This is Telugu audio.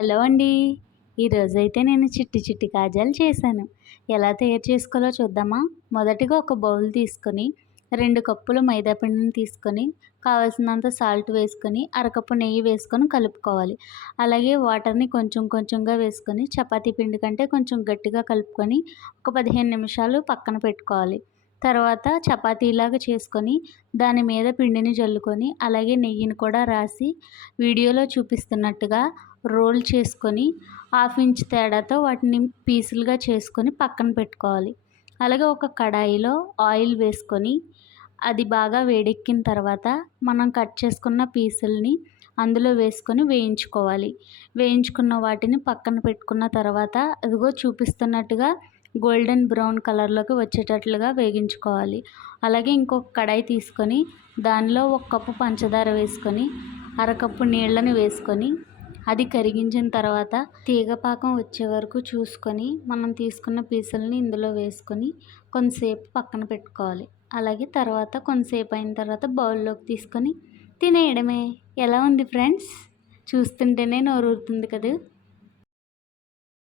హలో అండి. ఈరోజైతే నేను చిట్టి చిట్టి కాజాలు చేశాను. ఎలా తయారు చేసుకోవాలో చూద్దామా? మొదటిగా ఒక బౌల్ తీసుకొని 2 కప్పులు మైదా పిండిని తీసుకొని కావాల్సినంత సాల్ట్ వేసుకొని అరకప్పు నెయ్యి వేసుకొని కలుపుకోవాలి. అలాగే వాటర్‌ని కొంచెం కొంచెంగా వేసుకొని చపాతీ పిండి కంటే కొంచెం గట్టిగా కలుపుకొని ఒక 15 నిమిషాలు పక్కన పెట్టుకోవాలి. తర్వాత చపాతీలాగా చేసుకొని దాని మీద పిండిని జల్లుకొని అలాగే నెయ్యిని కూడా రాసి వీడియోలో చూపిస్తున్నట్టుగా రోల్ చేసుకొని హాఫ్ ఇంచ్ తేడాతో వాటిని పీసులుగా చేసుకొని పక్కన పెట్టుకోవాలి. అలాగే ఒక కడాయిలో ఆయిల్ వేసుకొని అది బాగా వేడెక్కిన తర్వాత మనం కట్ చేసుకున్న పీసుల్ని అందులో వేసుకొని వేయించుకోవాలి. వేయించుకున్న వాటిని పక్కన పెట్టుకున్న తర్వాత అదిగో చూపిస్తున్నట్టుగా గోల్డెన్ బ్రౌన్ కలర్లోకి వచ్చేటట్లుగా వేగించుకోవాలి. అలాగే ఇంకొక కడాయి తీసుకొని దానిలో ఒక కప్పు పంచదార వేసుకొని అరకప్పు నీళ్ళని వేసుకొని అది కరిగించిన తర్వాత తీగపాకం వచ్చే వరకు చూసుకొని మనం తీసుకున్న పీసులని ఇందులో వేసుకొని కొంతసేపు పక్కన పెట్టుకోవాలి. అలాగే తర్వాత కొంతసేపు అయిన తర్వాత బౌల్లోకి తీసుకొని తినేయడమే. ఎలా ఉంది ఫ్రెండ్స్? చూస్తుంటేనే నోరూరుతుంది కదూ!